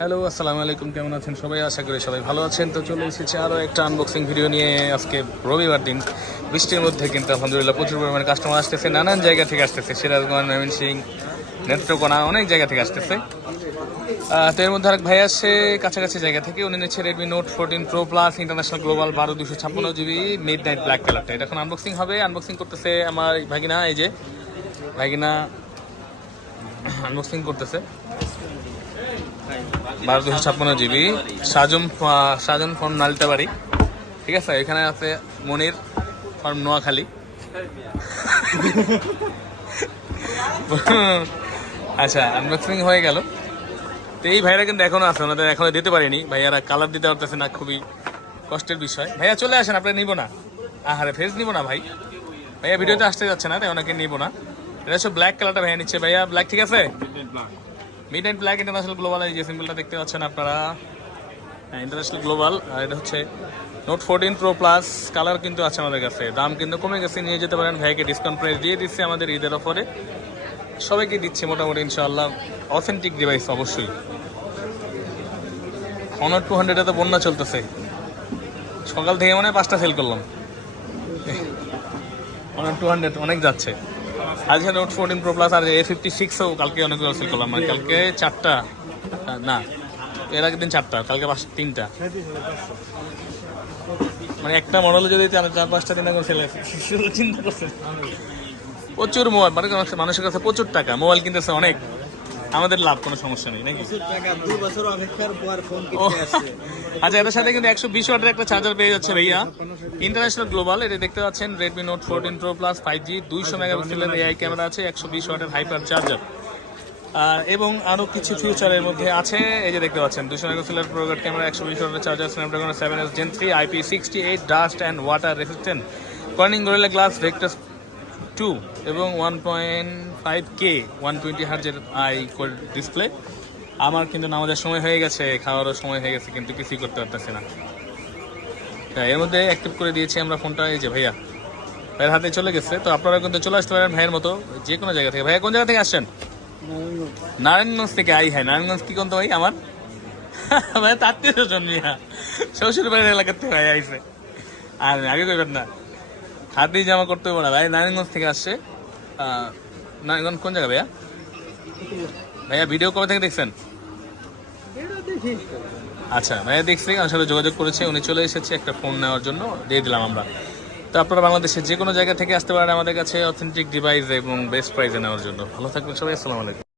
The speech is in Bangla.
হ্যালো, আসসালামু আলাইকুম। কেমন আছেন সবাই? আশা করি সবাই ভালো আছেন। তো চলে এসেছি আরও একটা আনবক্সিং ভিডিও নিয়ে। আজকে রবিবার দিন, বৃষ্টির মধ্যে কিন্তু আলহামদুলিল্লাহ প্রচুর পরিমাণে কাস্টমার আসতেছে, নানান জায়গা থেকে আসতেছে, সিরাজগঞ্জ, ময়মনসিংহ, নেত্রকোনা, অনেক জায়গা থেকে আসতেছে। তো এর মধ্যে আরেক ভাই আসছে কাছাকাছি জায়গা থেকে, উনি নিচ্ছে Redmi note 14 pro plus international global 12/256 GB mid night black কালারটা। এটা এখন আনবক্সিং হবে। আনবক্সিং করতেছে আমার ভাগিনা, এই যে ভাগিনা আনবক্সিং করতেছে। 12/256 GB সাজন ফর্ম নালিতাবাড়ি, ঠিক আছে। এখানে আছে মনির ফর্ম নোয়াখালী। আচ্ছা, আনবক্সিং হয়ে গেল। তো এই ভাইরা কিন্তু এখনো আছে, ওনাদের এখনো দিতে পারিনি। ভাইয়ারা কালার দিতে পারতেছে না, খুবই কষ্টের বিষয়। ভাইয়া চলে আসেন, আপনারা নিব না। আহারে, ফেস নিব না ভাই, ভাইয়া ভিডিওতে আসতে যাচ্ছে না, তাই ওনাকে নিব না। এটা হচ্ছে ব্ল্যাক কালারটা ভাইয়া নিচ্ছে। ভাইয়া ব্ল্যাক ঠিক আছে? Mid night black international global, এই যে সিম্বলটা দেখতে পাচ্ছেন আপনারা, ইন্টারন্যাশনাল গ্লোবাল। আর এটা হচ্ছে নোট 14 প্রো প্লাস। কালার কিন্তু আছে আমাদের কাছে, দাম কিন্তু কমে গেছে, নিয়ে যেতে পারেন। ভাইকে ডিসকাউন্ট প্রাইস দিয়ে দিচ্ছে আমাদের ঈদের অফারে, সবাইকে দিচ্ছে মোটামুটি ইনশাআল্লাহ। অথেন্টিক ডিভাইস অবশ্যই। অনার 200 তো বন্যা চলতেছে, সকাল থেকে মনে হয় 5টা সেল করলাম। অনার 200 অনেক যাচ্ছে। আজকে নোট 14 প্রো প্লাস আর A56ও কালকে অনেকগুলো সেল করলাম। মানে কালকে 4টা, না এর আগের দিন 4টা, কালকে 3টা। মানে একটা মডেলে যদি 4-5টা দিন এখন সেল, চিন্তা করছেন। প্রচুর মোবাইল, মানে মানুষের কাছে প্রচুর টাকা, মোবাইল কিনতেছে অনেক, আমাদের লাভ, কোনো সমস্যা নেই নাকি? আচ্ছা, এটার সাথে কিন্তু 120 ওয়াটের একটা চার্জার পেয়ে যাচ্ছে ভাইয়া, ইন্টারন্যাশনাল গ্লোবাল। এটা দেখতে পাচ্ছেন Redmi note 14 pro plus 5G, 200 মেগাপিক্সেলের AI ক্যামেরা আছে, 120 ওয়াটের হাইপার চার্জার, এবং আরও কিছু ফিউচারের মধ্যে আছে। এই যে দেখতে পাচ্ছেন 200 মেগাপিক্সেলের প্রোগ্রাম ক্যামেরা, 120 ওয়াটের charger, Snapdragon 7S Gen 3, IP68 dust and water resistant, Corning gorilla glass vector 2 এবং 1.5K 120 হার্জের আই কোড ডিসপ্লে। আমার কিন্তু নামাজের সময় হয়ে গেছে, খাওয়ারও সময় হয়ে গেছে, কিন্তু কিছুই করতে পারতেছি না। এর মধ্যে অ্যাক্টিভ করে দিয়েছি আমরা ফোনটা। এই যে ভাইয়া, ভাইয়ের হাতে চলে গেছে। তো আপনারা কিন্তু চলে আসতে পারেন ভাইয়ের মতো যে কোনো জায়গা থেকে। ভাইয়া কোন জায়গা থেকে আসছেন? নারায়ণগঞ্জ থেকে। আই হ্যাঁ, নারায়ণগঞ্জ কি কোন তো ভাই আমার ভাই তাত্ত্বিক জন্মিয়া শ্বশুর বাড়ির এলাকার থেকে ভাই আইসে। আর আগে কইবেন না, হাতি জামা করতে হবে না ভাই, নারায়ণগঞ্জ থেকে আসছে। নারায়ণগঞ্জ কোন জায়গা ভাইয়া? ভাইয়া ভিডিও কবে থেকে দেখছেন? আচ্ছা, ভাইয়া দেখছি, আমার সাথে যোগাযোগ করেছে, উনি চলে এসেছে একটা ফোন নেওয়ার জন্য, দিয়ে দিলাম আমরা। তো আপনারা বাংলাদেশের যে কোনো জায়গা থেকে আসতে পারেন আমাদের কাছে অথেন্টিক ডিভাইস এবং বেস্ট প্রাইসে নেওয়ার জন্য। ভালো থাকবেন সবাই, আসসালামু আলাইকুম।